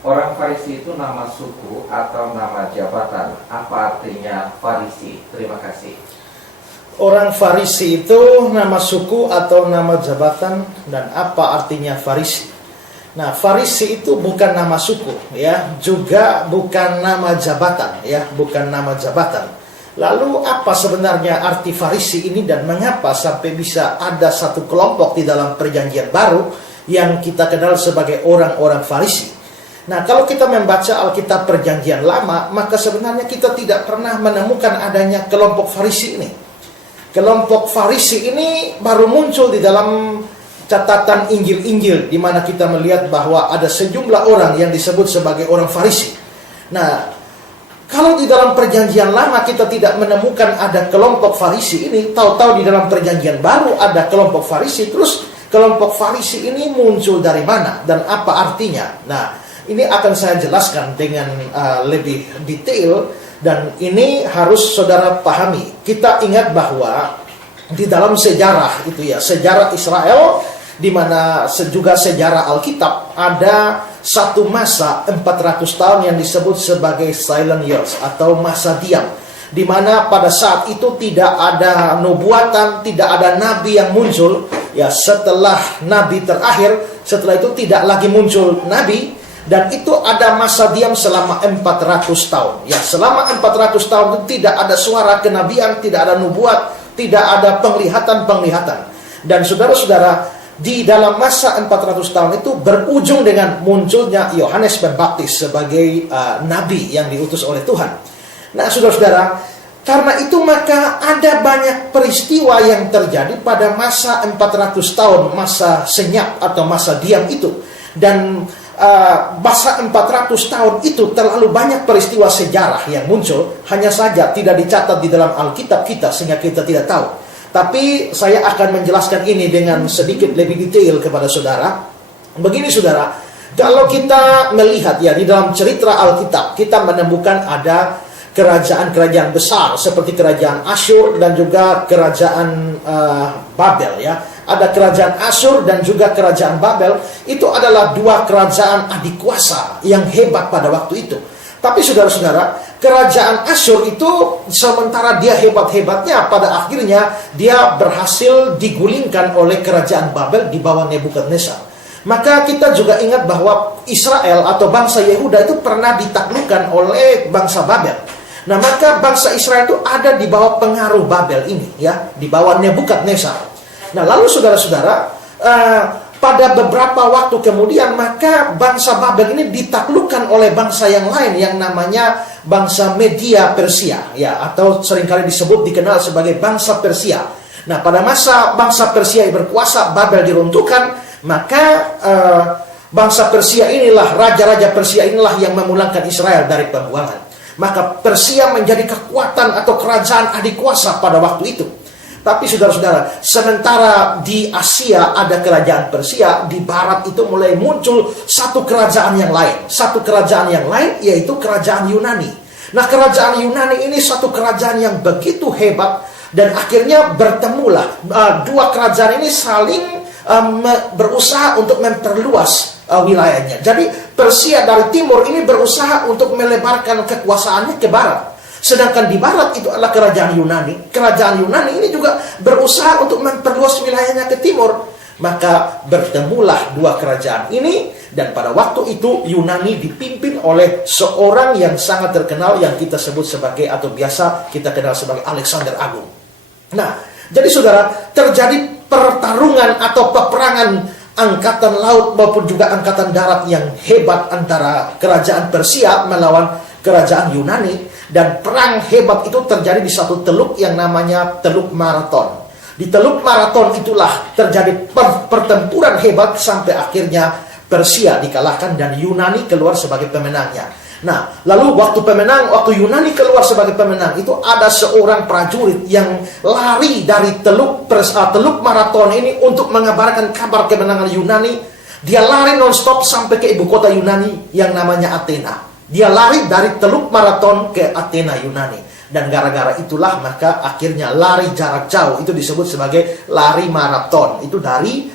Orang Farisi itu nama suku atau nama jabatan? Apa artinya Farisi? Terima kasih. Orang Farisi itu nama suku atau nama jabatan, dan apa artinya Farisi? Nah, Farisi itu bukan nama suku, ya, juga bukan nama jabatan, ya, bukan nama jabatan. Lalu apa sebenarnya arti Farisi ini, dan mengapa sampai bisa ada satu kelompok di dalam Perjanjian Baru yang kita kenal sebagai orang-orang Farisi? Nah, kalau kita membaca Alkitab Perjanjian Lama, maka sebenarnya kita tidak pernah menemukan adanya kelompok Farisi ini. Kelompok Farisi ini baru muncul di dalam catatan Injil-Injil, di mana kita melihat bahwa ada sejumlah orang yang disebut sebagai orang Farisi. Nah, kalau di dalam Perjanjian Lama kita tidak menemukan ada kelompok Farisi ini, tahu-tahu di dalam Perjanjian Baru ada kelompok Farisi, terus kelompok Farisi ini muncul dari mana dan apa artinya? Nah, ini akan saya jelaskan dengan lebih detail, dan ini harus saudara pahami. Kita ingat bahwa di dalam sejarah itu, ya, sejarah Israel, di mana juga sejarah Alkitab, ada satu masa 400 tahun yang disebut sebagai silent years atau masa diam, di mana pada saat itu tidak ada nubuatan, tidak ada nabi yang muncul. Ya, setelah nabi terakhir, setelah itu tidak lagi muncul nabi. Dan itu ada masa diam selama 400 tahun. Ya, selama 400 tahun itu tidak ada suara kenabian, tidak ada nubuat, tidak ada penglihatan-penglihatan. Dan saudara-saudara, di dalam masa 400 tahun itu berujung dengan munculnya Yohanes Pembaptis sebagai nabi yang diutus oleh Tuhan. Nah, saudara-saudara, karena itu maka ada banyak peristiwa yang terjadi pada masa 400 tahun, masa senyap atau masa diam itu. Dan masa 400 tahun itu terlalu banyak peristiwa sejarah yang muncul, hanya saja tidak dicatat di dalam Alkitab kita sehingga kita tidak tahu. Tapi saya akan menjelaskan ini dengan sedikit lebih detail kepada saudara. Begini saudara, kalau kita melihat, ya, di dalam cerita Alkitab kita menemukan ada kerajaan-kerajaan besar seperti kerajaan Asyur dan juga kerajaan Babel, ya. Ada kerajaan Asyur dan juga kerajaan Babel. Itu adalah dua kerajaan adik kuasa yang hebat pada waktu itu. Tapi saudara-saudara, kerajaan Asyur itu sementara dia hebat-hebatnya, pada akhirnya dia berhasil digulingkan oleh kerajaan Babel di bawah Nebukadnezar. Maka kita juga ingat bahwa Israel atau bangsa Yehuda itu pernah ditaklukkan oleh bangsa Babel. Nah, maka bangsa Israel itu ada di bawah pengaruh Babel ini, ya, di bawah Nebukadnezar. Nah, lalu saudara-saudara, pada beberapa waktu kemudian maka bangsa Babel ini ditaklukkan oleh bangsa yang lain yang namanya bangsa Media Persia, ya, atau seringkali dikenal sebagai bangsa Persia. Nah, pada masa bangsa Persia berkuasa, Babel diruntuhkan, maka bangsa Persia inilah, raja-raja Persia inilah yang memulangkan Israel dari pembuangan. Maka Persia menjadi kekuatan atau kerajaan adik kuasa pada waktu itu. Tapi saudara-saudara, sementara di Asia ada kerajaan Persia, di barat itu mulai muncul satu kerajaan yang lain. Satu kerajaan yang lain yaitu kerajaan Yunani. Nah, kerajaan Yunani ini satu kerajaan yang begitu hebat, dan akhirnya bertemulah dua kerajaan ini saling berusaha untuk memperluas wilayahnya. Jadi Persia dari timur ini berusaha untuk melebarkan kekuasaannya ke barat. Sedangkan di barat itu adalah kerajaan Yunani. Kerajaan Yunani ini juga berusaha untuk memperluas wilayahnya ke timur. Maka bertemulah dua kerajaan ini, dan pada waktu itu Yunani dipimpin oleh seorang yang sangat terkenal yang kita sebut sebagai, atau biasa kita kenal sebagai, Alexander Agung. Nah, jadi saudara, terjadi pertarungan atau peperangan angkatan laut maupun juga angkatan darat yang hebat antara kerajaan Persia melawan kerajaan Yunani. Dan perang hebat itu terjadi di satu teluk yang namanya Teluk Marathon. Di Teluk Marathon itulah terjadi pertempuran hebat sampai akhirnya Persia dikalahkan dan Yunani keluar sebagai pemenangnya. Nah, lalu waktu Yunani keluar sebagai pemenang, itu ada seorang prajurit yang lari dari Teluk Marathon ini untuk mengabarkan kabar kemenangan Yunani. Dia lari non-stop sampai ke ibu kota Yunani yang namanya Athena. Dia lari dari Teluk Marathon ke Athena, Yunani. Dan gara-gara itulah maka akhirnya lari jarak jauh itu disebut sebagai lari maraton. Itu dari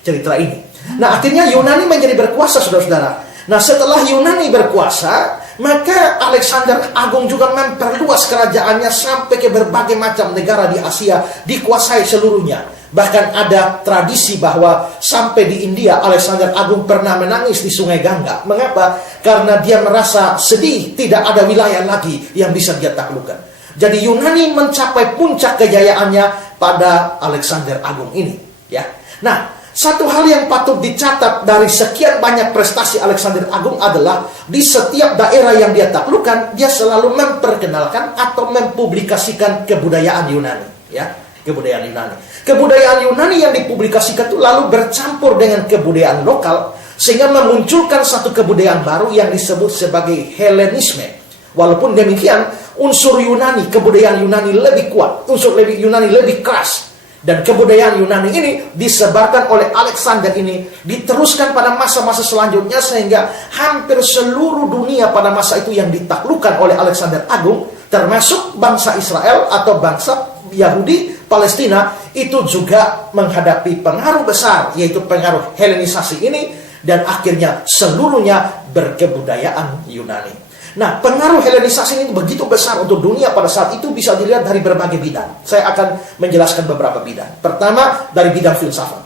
cerita ini. Nah, akhirnya Yunani menjadi berkuasa, saudara-saudara. Nah, setelah Yunani berkuasa, maka Alexander Agung juga memperluas kerajaannya sampai ke berbagai macam negara di Asia, dikuasai seluruhnya. Bahkan ada tradisi bahwa sampai di India Alexander Agung pernah menangis di Sungai Gangga. Mengapa? Karena dia merasa sedih, tidak ada wilayah lagi yang bisa dia taklukkan. Jadi Yunani mencapai puncak kejayaannya pada Alexander Agung ini, ya. Nah, satu hal yang patut dicatat dari sekian banyak prestasi Alexander Agung adalah di setiap daerah yang dia taklukkan, dia selalu memperkenalkan atau mempublikasikan kebudayaan Yunani, ya, kebudayaan Yunani. Kebudayaan Yunani yang dipublikasikan itu lalu bercampur dengan kebudayaan lokal sehingga memunculkan satu kebudayaan baru yang disebut sebagai Helenisme. Walaupun demikian, unsur Yunani, kebudayaan Yunani lebih kuat, unsur Yunani lebih keras. Dan kebudayaan Yunani ini disebarkan oleh Alexander ini, diteruskan pada masa-masa selanjutnya sehingga hampir seluruh dunia pada masa itu yang ditaklukkan oleh Alexander Agung, termasuk bangsa Israel atau bangsa Yahudi, Palestina, itu juga menghadapi pengaruh besar, yaitu pengaruh Helenisasi ini, dan akhirnya seluruhnya berkebudayaan Yunani. Nah, pengaruh Helenisasi ini begitu besar untuk dunia pada saat itu bisa dilihat dari berbagai bidang. Saya akan menjelaskan beberapa bidang. Pertama, dari bidang filsafat.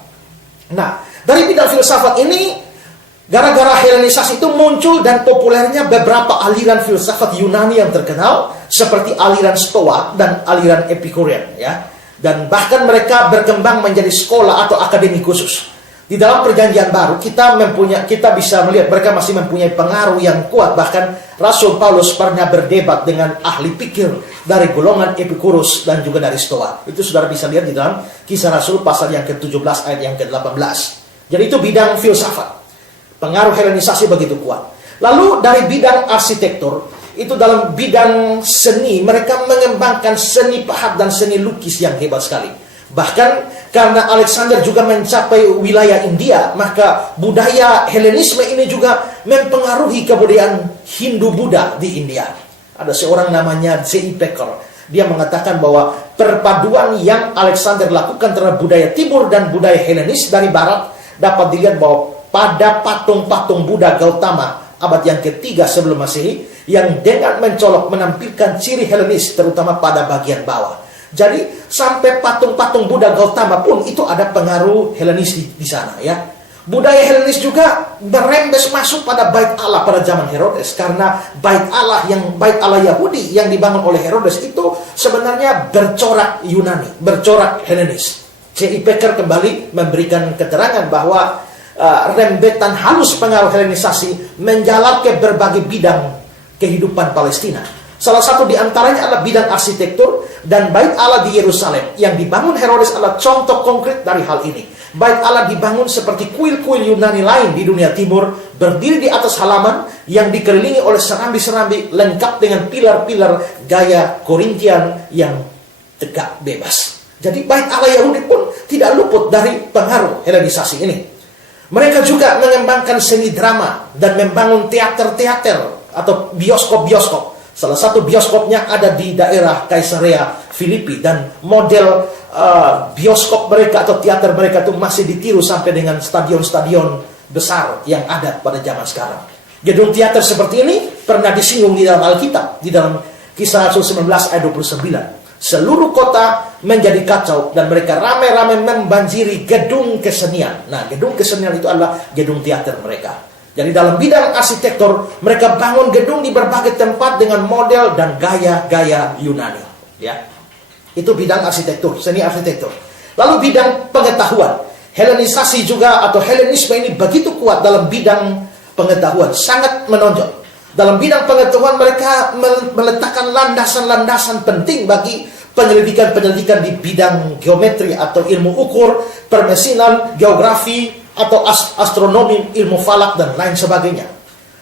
Nah, dari bidang filsafat ini, gara-gara Helenisasi itu muncul dan populernya beberapa aliran filsafat Yunani yang terkenal, seperti aliran Stoa dan aliran Epikurean, ya. Dan bahkan mereka berkembang menjadi sekolah atau akademi khusus. Di dalam Perjanjian Baru kita bisa melihat mereka masih mempunyai pengaruh yang kuat. Bahkan Rasul Paulus pernah berdebat dengan ahli pikir dari golongan Epikurus dan juga dari Stoa. Itu saudara bisa lihat di dalam Kisah Rasul pasal yang ke-17 ayat yang ke-18. Jadi itu bidang filsafat. Pengaruh Helenisasi begitu kuat. Lalu dari bidang arsitektur, itu dalam bidang seni mereka mengembangkan seni pahat dan seni lukis yang hebat sekali. Bahkan karena Alexander juga mencapai wilayah India, maka budaya Helenisme ini juga mempengaruhi kebudayaan Hindu-Buddha di India. Ada seorang namanya C.I. Packer. Dia mengatakan bahwa perpaduan yang Alexander lakukan terhadap budaya Timur dan budaya Helenis dari Barat dapat dilihat bahwa pada patung-patung Buddha Gautama abad yang ketiga sebelum Masehi yang dengan mencolok menampilkan ciri Helenis terutama pada bagian bawah. Jadi sampai patung-patung Buddha Gautama pun itu ada pengaruh Helenis di sana, ya. Budaya Helenis juga merembes masuk pada bait Allah pada zaman Herodes, karena bait Allah Yahudi yang dibangun oleh Herodes itu sebenarnya bercorak Yunani, bercorak Helenis. C.I. Packer kembali memberikan keterangan bahwa rembetan halus pengaruh Helenisasi menjalar ke berbagai bidang kehidupan Palestina. Salah satu di antaranya adalah bidang arsitektur, dan bait Allah di Yerusalem yang dibangun Herodes adalah contoh konkret dari hal ini. Bait Allah dibangun seperti kuil-kuil Yunani lain di dunia timur, berdiri di atas halaman yang dikelilingi oleh serambi-serambi lengkap dengan pilar-pilar gaya Korintian yang tegak bebas. Jadi bait Allah Yahudi pun tidak luput dari pengaruh Helenisasi ini. Mereka juga mengembangkan seni drama dan membangun teater-teater atau bioskop-bioskop. Salah satu bioskopnya ada di daerah Kaisarea Filipi, dan model bioskop mereka atau teater mereka itu masih ditiru sampai dengan stadion-stadion besar yang ada pada zaman sekarang. Gedung teater seperti ini pernah disinggung di dalam Alkitab, di dalam Kisah Rasul 19 ayat 29. Seluruh kota menjadi kacau dan mereka ramai-ramai membanjiri gedung kesenian. Nah, gedung kesenian itu adalah gedung teater mereka. Jadi dalam bidang arsitektur, mereka bangun gedung di berbagai tempat dengan model dan gaya-gaya Yunani. Ya, itu bidang arsitektur, seni arsitektur. Lalu bidang pengetahuan, Helenisasi juga atau Helenisme ini begitu kuat dalam bidang pengetahuan, sangat menonjol. Dalam bidang pengetahuan mereka meletakkan landasan-landasan penting bagi penyelidikan-penyelidikan di bidang geometri atau ilmu ukur, permesinan, geografi, atau astronomi, ilmu falak, dan lain sebagainya.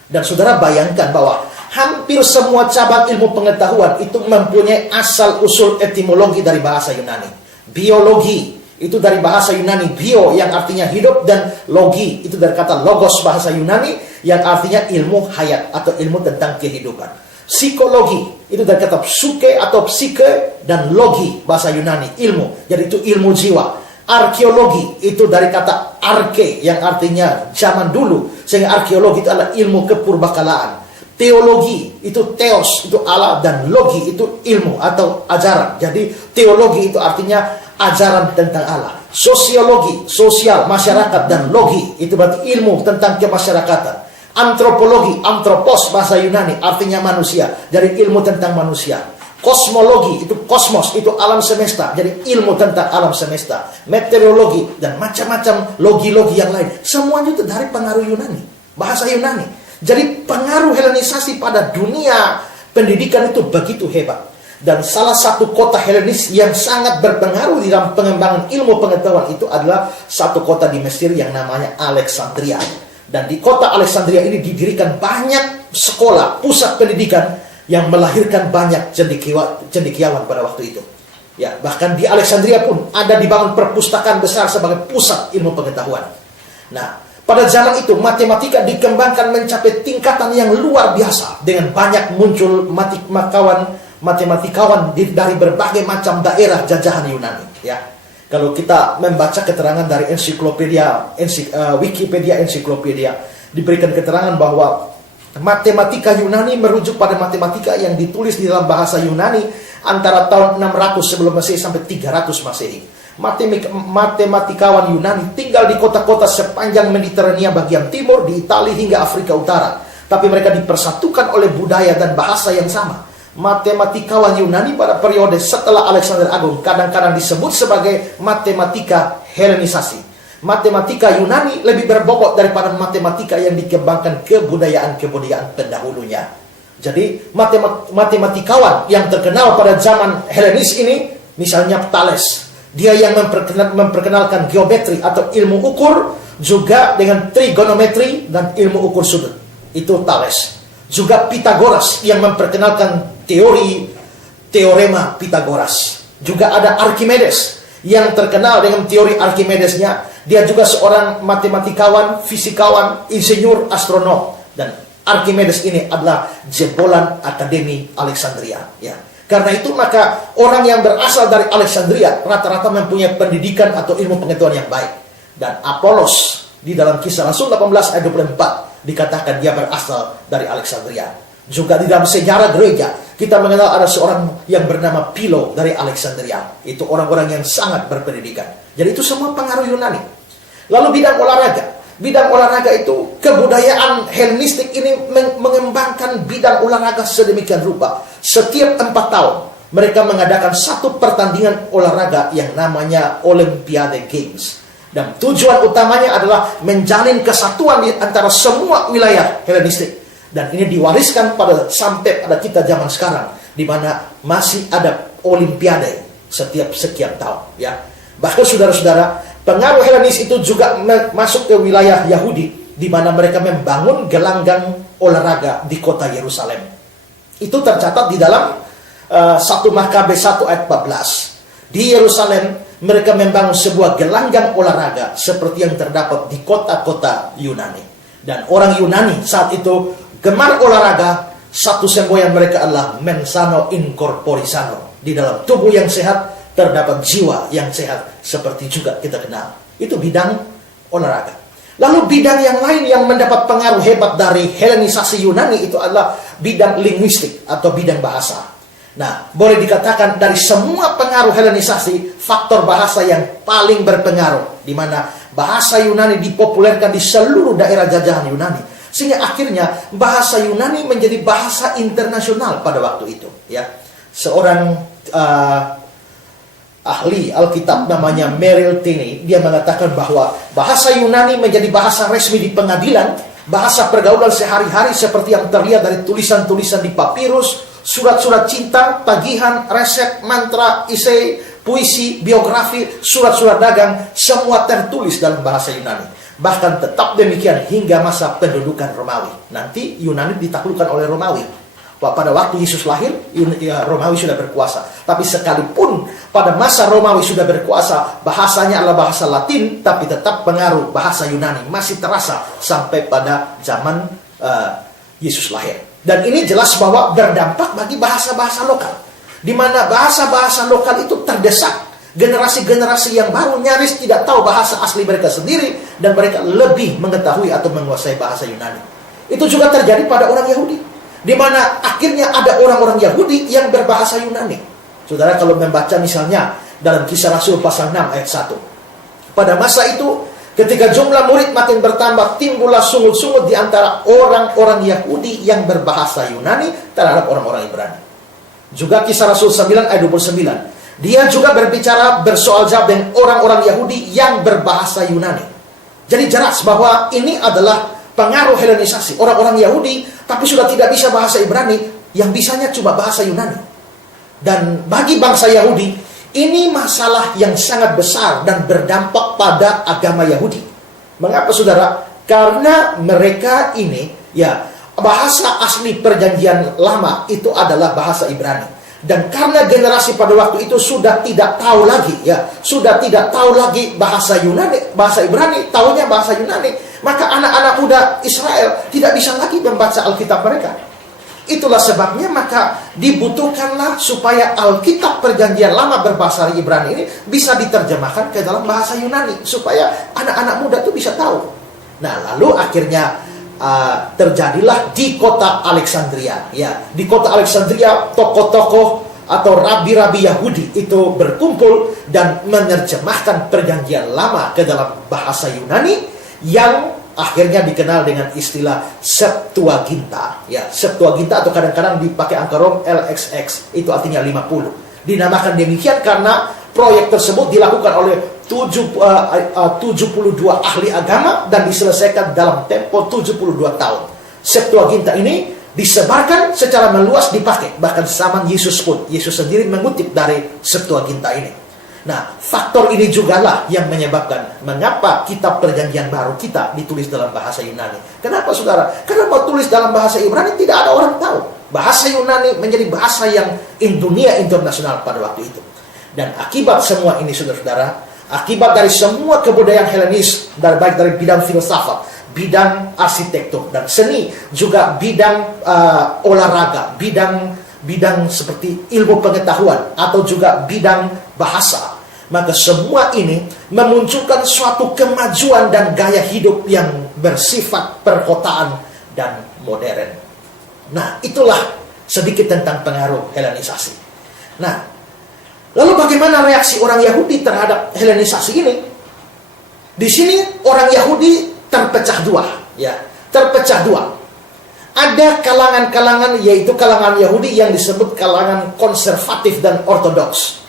Dan saudara bayangkan bahwa hampir semua cabang ilmu pengetahuan itu mempunyai asal-usul etimologi dari bahasa Yunani. Biologi itu dari bahasa Yunani bio yang artinya hidup, dan logi itu dari kata logos bahasa Yunani yang artinya ilmu hayat atau ilmu tentang kehidupan. Psikologi itu dari kata psuke atau psike, dan logi bahasa Yunani ilmu, jadi itu ilmu jiwa. Arkeologi itu dari kata arke yang artinya zaman dulu, sehingga arkeologi itu adalah ilmu kepurbakalaan. Teologi itu theos, itu Allah, dan logi itu ilmu atau ajaran. Jadi teologi itu artinya ajaran tentang Allah. Sosiologi, sosial, masyarakat, dan logi itu berarti ilmu tentang kemasyarakatan. Antropologi, anthropos bahasa Yunani artinya manusia, jadi ilmu tentang manusia. Kosmologi itu kosmos, itu alam semesta, jadi ilmu tentang alam semesta. Meteorologi dan macam-macam logi-logi yang lain, semuanya itu dari pengaruh Yunani, bahasa Yunani. Jadi pengaruh Helenisasi pada dunia pendidikan itu begitu hebat. Dan salah satu kota Helenis yang sangat berpengaruh di dalam pengembangan ilmu pengetahuan itu adalah satu kota di Mesir yang namanya Alexandria. Dan di kota Alexandria ini didirikan banyak sekolah, pusat pendidikan yang melahirkan banyak cendekiawan pada waktu itu. Ya, bahkan di Alexandria pun ada dibangun perpustakaan besar sebagai pusat ilmu pengetahuan. Nah, pada zaman itu matematika dikembangkan mencapai tingkatan yang luar biasa dengan banyak muncul matematikawan dari berbagai macam daerah jajahan Yunani. Ya, kalau kita membaca keterangan dari Wikipedia ensiklopedia diberikan keterangan bahwa matematika Yunani merujuk pada matematika yang ditulis di dalam bahasa Yunani antara tahun 600 sebelum Masehi sampai 300 Masehi. Matematikawan Yunani tinggal di kota-kota sepanjang Mediterania bagian timur, di Italia hingga Afrika Utara. Tapi mereka dipersatukan oleh budaya dan bahasa yang sama. Matematikawan Yunani pada periode setelah Alexander Agung kadang-kadang disebut sebagai matematika Helenisasi. Matematika Yunani lebih berbobot daripada matematika yang dikembangkan kebudayaan-kebudayaan pendahulunya. Jadi matematikawan yang terkenal pada zaman Helenis ini, misalnya Thales, dia yang memperkenalkan geometri atau ilmu ukur, juga dengan trigonometri dan ilmu ukur sudut. Itu Thales. Juga Pythagoras yang memperkenalkan teorema Pythagoras. Juga ada Archimedes yang terkenal dengan teori Archimedesnya. Dia juga seorang matematikawan, fisikawan, insinyur, astronom. Dan Archimedes ini adalah jebolan Akademi Alexandria. Ya. Karena itu maka orang yang berasal dari Alexandria rata-rata mempunyai pendidikan atau ilmu pengetahuan yang baik. Dan Apolos di dalam Kisah Rasul 18 ayat 24 dikatakan dia berasal dari Alexandria. Juga di dalam sejarah gereja kita mengenal ada seorang yang bernama Philo dari Alexandria. Itu orang-orang yang sangat berpendidikan. Jadi itu semua pengaruh Yunani. Lalu bidang olahraga. Bidang olahraga itu, kebudayaan Helenistik ini mengembangkan bidang olahraga sedemikian rupa. Setiap 4 tahun mereka mengadakan satu pertandingan olahraga yang namanya Olympiade Games. Dan tujuan utamanya adalah menjalin kesatuan di antara semua wilayah Helenistik. Dan ini diwariskan sampai pada kita zaman sekarang, di mana masih ada Olimpiade setiap sekian tahun. Ya, bahkan saudara-saudara, pengaruh Helenis itu juga masuk ke wilayah Yahudi, di mana mereka membangun gelanggang olahraga di kota Yerusalem. Itu tercatat di dalam 1 Makabe 1 ayat 14. Di Yerusalem mereka membangun sebuah gelanggang olahraga seperti yang terdapat di kota-kota Yunani. Dan orang Yunani saat itu gemar olahraga. Satu semboyan mereka adalah mens sano in corpore sano. Di dalam tubuh yang sehat terdapat jiwa yang sehat, seperti juga kita kenal. Itu bidang olahraga. Lalu bidang yang lain yang mendapat pengaruh hebat dari Helenisasi Yunani itu adalah bidang linguistik atau bidang bahasa. Nah, boleh dikatakan dari semua pengaruh Helenisasi, faktor bahasa yang paling berpengaruh, di mana bahasa Yunani dipopulerkan di seluruh daerah jajahan Yunani, sehingga akhirnya bahasa Yunani menjadi bahasa internasional pada waktu itu. Ya, seorang ahli Alkitab namanya Merrill Tenney, dia mengatakan bahwa bahasa Yunani menjadi bahasa resmi di pengadilan, bahasa pergaulan sehari-hari seperti yang terlihat dari tulisan-tulisan di papirus, surat-surat cinta, tagihan, resep, mantra, isai, puisi, biografi, surat-surat dagang, semua tertulis dalam bahasa Yunani. Bahkan tetap demikian hingga masa pendudukan Romawi. Nanti Yunani ditaklukkan oleh Romawi. Pada waktu Yesus lahir, Romawi sudah berkuasa. Tapi sekalipun pada masa Romawi sudah berkuasa, bahasanya adalah bahasa Latin, tapi tetap pengaruh bahasa Yunani masih terasa sampai pada zaman Yesus lahir. Dan ini jelas bahwa berdampak bagi bahasa-bahasa lokal, di mana bahasa-bahasa lokal itu terdesak Generasi-generasi yang baru nyaris tidak tahu bahasa asli mereka sendiri, dan mereka lebih mengetahui atau menguasai bahasa Yunani. Itu juga terjadi pada orang Yahudi, di mana akhirnya ada orang-orang Yahudi yang berbahasa Yunani. Saudara kalau membaca misalnya dalam Kisah Rasul pasal 6 ayat 1. Pada masa itu, ketika jumlah murid makin bertambah, timbullah sungut-sungut di antara orang-orang Yahudi yang berbahasa Yunani terhadap orang-orang Ibrani. Juga Kisah Rasul 9 ayat 29. Dia juga berbicara bersoal jawab dengan orang-orang Yahudi yang berbahasa Yunani. Jadi jelas bahwa ini adalah pengaruh Helenisasi. Orang-orang Yahudi tapi sudah tidak bisa bahasa Ibrani, yang bisanya cuma bahasa Yunani. Dan bagi bangsa Yahudi, ini masalah yang sangat besar dan berdampak pada agama Yahudi. Mengapa saudara? Karena mereka ini, bahasa asli perjanjian lama itu adalah bahasa Ibrani. Dan karena generasi pada waktu itu sudah tidak tahu lagi, sudah tidak tahu lagi bahasa Yunani, bahasa Ibrani, tahunya bahasa Yunani, maka anak-anak muda Israel tidak bisa lagi membaca Alkitab mereka. Itulah sebabnya maka dibutuhkanlah supaya Alkitab perjanjian lama berbahasa Ibrani ini bisa diterjemahkan ke dalam bahasa Yunani, supaya anak-anak muda itu bisa tahu. Nah, lalu akhirnya terjadilah di kota Alexandria. Di kota Alexandria, tokoh-tokoh atau rabi-rabi Yahudi itu berkumpul dan menerjemahkan perjanjian lama ke dalam bahasa Yunani, yang akhirnya dikenal dengan istilah Septuaginta. Septuaginta atau kadang-kadang dipakai angka Rom LXX, itu artinya 50. Dinamakan demikian karena proyek tersebut dilakukan oleh 72 ahli agama dan diselesaikan dalam tempo 72 tahun. Septuaginta ini disebarkan secara meluas, dipakai bahkan zaman Yesus pun. Yesus sendiri mengutip dari Septuaginta ini. Nah, faktor ini jugalah yang menyebabkan mengapa kitab perjanjian baru kita ditulis dalam bahasa Yunani. Kenapa saudara? Karena mau tulis dalam bahasa Ibrani tidak ada orang tahu. Bahasa Yunani menjadi bahasa yang dunia internasional pada waktu itu. Dan akibat semua ini saudara-saudara, akibat dari semua kebudayaan Helenis, baik dari bidang filsafat, bidang arsitektur dan seni, juga bidang olahraga, bidang seperti ilmu pengetahuan, atau juga bidang bahasa, maka semua ini memunculkan suatu kemajuan dan gaya hidup yang bersifat perkotaan dan modern. Nah, itulah sedikit tentang pengaruh Helenisasi. Nah, lalu bagaimana reaksi orang Yahudi terhadap Helenisasi ini? Di sini orang Yahudi terpecah dua, terpecah dua. Ada kalangan-kalangan, yaitu kalangan Yahudi yang disebut kalangan konservatif dan ortodoks.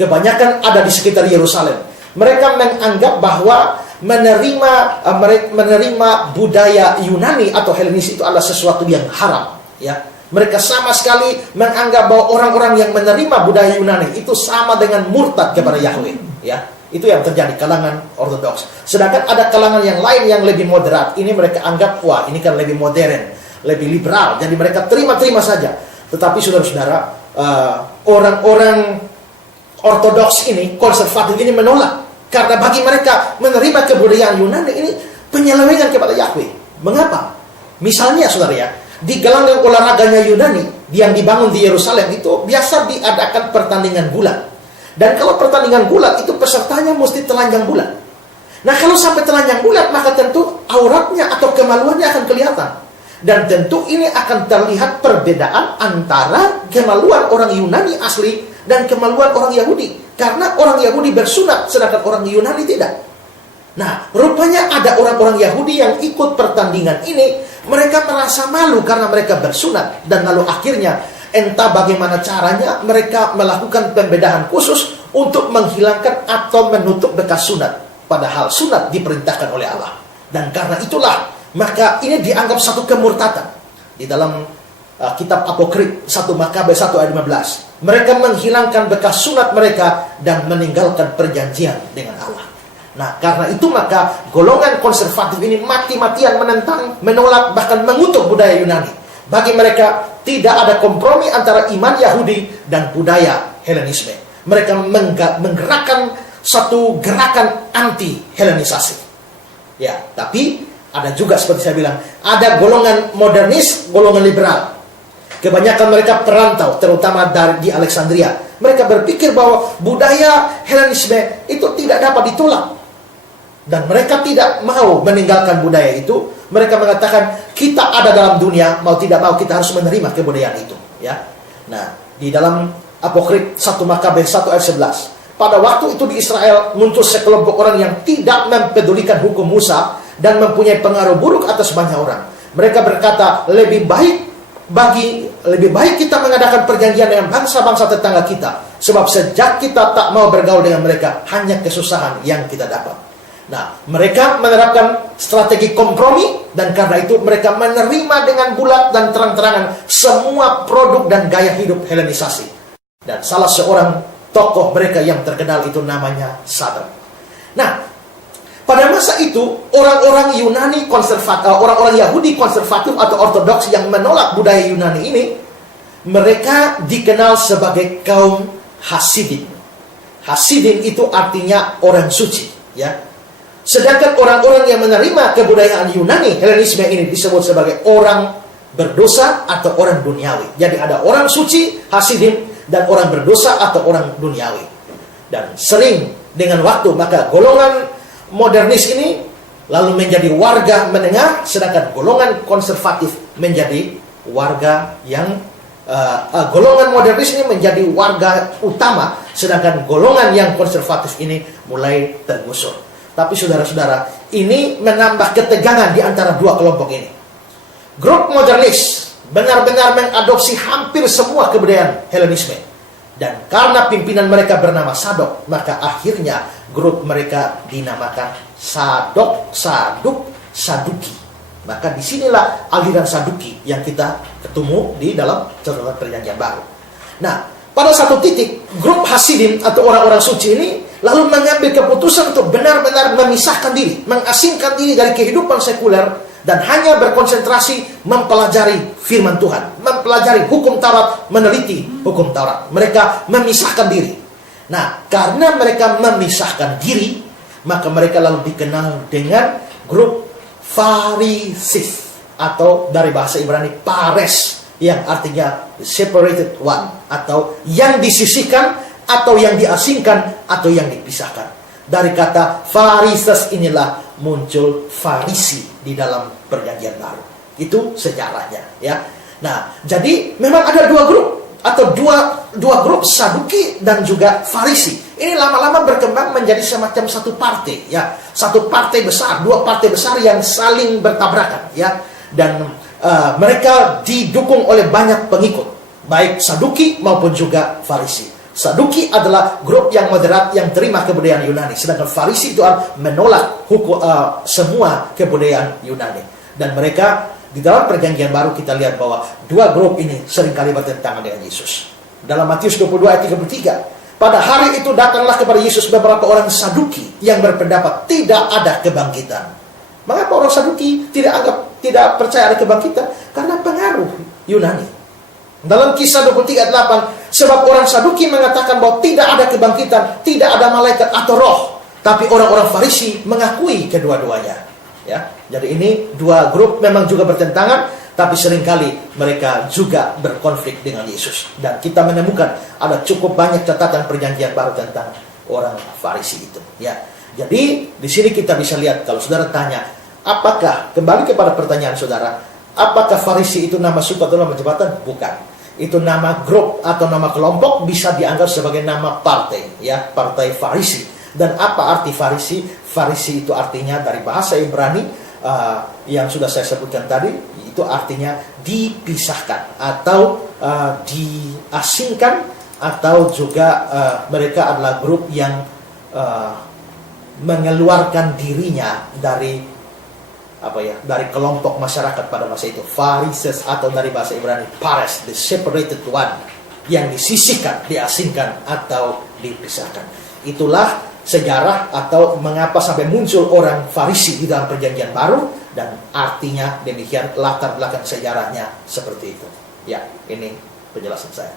Kebanyakan ada di sekitar Yerusalem. Mereka menganggap bahwa menerima budaya Yunani atau Helenis itu adalah sesuatu yang haram. Mereka sama sekali menganggap bahwa orang-orang yang menerima budaya Yunani itu sama dengan murtad kepada Yahweh. Itu yang terjadi kalangan ortodoks. Sedangkan ada kalangan yang lain yang lebih moderat. Ini mereka anggap, wah ini kan lebih modern, lebih liberal. Jadi mereka terima-terima saja. Tetapi saudara-saudara, orang-orang ortodoks ini, konservatif ini menolak. Karena bagi mereka menerima kebudayaan Yunani ini penyelewengan kepada Yahweh. Mengapa? Misalnya saudara di gelanggang olahraganya Yunani yang dibangun di Yerusalem itu biasa diadakan pertandingan gulat. Dan kalau pertandingan gulat itu pesertanya mesti telanjang bulat. Nah, kalau sampai telanjang bulat, maka tentu auratnya atau kemaluannya akan kelihatan. Dan tentu ini akan terlihat perbedaan antara kemaluan orang Yunani asli dan kemaluan orang Yahudi. Karena orang Yahudi bersunat, sedangkan orang Yunani tidak. Nah, rupanya ada orang-orang Yahudi yang ikut pertandingan ini. Mereka merasa malu karena mereka bersunat. Dan lalu akhirnya, entah bagaimana caranya, mereka melakukan pembedahan khusus untuk menghilangkan atau menutup bekas sunat. Padahal sunat diperintahkan oleh Allah. Dan karena itulah, maka ini dianggap satu kemurtadan. Di dalam kitab Apokrif 1 Makabe 1 ayat 15. Mereka menghilangkan bekas sunat mereka dan meninggalkan perjanjian dengan Allah. Nah, karena itu maka golongan konservatif ini mati-matian menentang, menolak, bahkan mengutuk budaya Yunani. Bagi mereka tidak ada kompromi antara iman Yahudi dan budaya Helenisme. Mereka menggerakkan satu gerakan anti-Helenisasi. Tapi ada juga seperti saya bilang, ada golongan modernis, golongan liberal. Kebanyakan mereka perantau, terutama di Alexandria, Mereka berpikir bahwa budaya Helenisme itu tidak dapat ditolak. Dan mereka tidak mau meninggalkan budaya itu. Mereka mengatakan, kita ada dalam dunia, mau tidak mau kita harus menerima kebudayaan itu. Ya. Nah, di dalam Apokrif 1 Makabe 1 ayat 11. Pada waktu itu di Israel muncul sekelompok orang yang tidak mempedulikan hukum Musa dan mempunyai pengaruh buruk atas banyak orang. Mereka berkata, lebih baik kita mengadakan perjanjian dengan bangsa-bangsa tetangga kita. Sebab sejak kita tak mau bergaul dengan mereka, hanya kesusahan yang kita dapat. Nah, mereka menerapkan strategi kompromi, dan karena itu mereka menerima dengan bulat dan terang-terangan semua produk dan gaya hidup Helenisasi. Dan salah seorang tokoh mereka yang terkenal itu namanya Sadok. Nah, pada masa itu orang-orang Yunani konservatif, orang-orang Yahudi konservatif atau ortodoks yang menolak budaya Yunani ini, mereka dikenal sebagai kaum Hasidim. Hasidim itu artinya orang suci, ya. Sedangkan orang-orang yang menerima kebudayaan Yunani, Helenisme ini disebut sebagai orang berdosa atau orang duniawi. Jadi ada orang suci, Hasidim, dan orang berdosa atau orang duniawi. Dan sering dengan waktu, maka golongan modernis ini lalu menjadi warga menengah, sedangkan golongan konservatif menjadi warga yang golongan modernis ini menjadi warga utama, sedangkan golongan yang konservatif ini mulai tergusur. Tapi saudara-saudara, ini menambah ketegangan di antara dua kelompok ini. Grup modernis benar-benar mengadopsi hampir semua kebudayaan Helenisme. Dan karena pimpinan mereka bernama Sadok, maka akhirnya grup mereka dinamakan Saduki. Maka disinilah aliran Saduki yang kita ketemu di dalam catatan perjanjian baru. Nah, pada satu titik, grup Hasidim atau orang-orang suci ini lalu mengambil keputusan untuk benar-benar memisahkan diri, mengasingkan diri dari kehidupan sekuler, dan hanya berkonsentrasi mempelajari firman Tuhan, mempelajari hukum Taurat, meneliti hukum Taurat. Mereka memisahkan diri. Nah, karena mereka memisahkan diri, maka mereka lalu dikenal dengan grup Pharisees, atau dari bahasa Ibrani Pares, yang artinya separated one, atau yang disisihkan, atau yang diasingkan, atau yang dipisahkan. Dari kata Pharisees inilah muncul Farisi di dalam perjanjian baru. Itu sejarahnya, ya. Nah, jadi memang ada dua grup, atau dua grup, Saduki dan juga Farisi. Ini lama-lama berkembang menjadi semacam satu partai, ya. Satu partai besar, dua partai besar yang saling bertabrakan, ya. Dan mereka didukung oleh banyak pengikut, baik Saduki maupun juga Farisi. Saduki adalah grup yang moderat yang terima kebudayaan Yunani, sedangkan Farisi itu menolak semua kebudayaan Yunani. Dan mereka di dalam perjanjian baru kita lihat bahwa dua grup ini seringkali bertentangan dengan Yesus. Dalam Matius 22 ayat 33, pada hari itu datanglah kepada Yesus beberapa orang Saduki yang berpendapat tidak ada kebangkitan. Mengapa orang Saduki tidak percaya ada kebangkitan? Karena pengaruh Yunani. Dalam Kisah 23 ayat 8, sebab orang Saduki mengatakan bahwa tidak ada kebangkitan, tidak ada malaikat atau roh. Tapi orang-orang Farisi mengakui kedua-duanya. Ya, jadi ini dua grup memang juga bertentangan, tapi seringkali mereka juga berkonflik dengan Yesus. Dan kita menemukan ada cukup banyak catatan perjanjian baru tentang orang Farisi itu. Ya, jadi di sini kita bisa lihat, kalau saudara tanya, apakah, kembali kepada pertanyaan saudara, apakah Farisi itu nama suku atau nama jabatan? Bukan. Itu nama grup atau nama kelompok, bisa dianggap sebagai nama partai, ya, partai Farisi. Dan apa arti Farisi? Farisi itu artinya dari bahasa Ibrani yang sudah saya sebutkan tadi, itu artinya dipisahkan atau diasingkan, atau juga mereka adalah grup yang mengeluarkan dirinya dari dari kelompok masyarakat pada masa itu. Pharisees atau dari bahasa Ibrani Pares, the separated one, yang disisihkan, diasingkan, atau dipisahkan. Itulah sejarah atau mengapa sampai muncul orang Farisi di dalam perjanjian baru, dan artinya demikian, latar belakang sejarahnya seperti itu. Ya, ini penjelasan saya.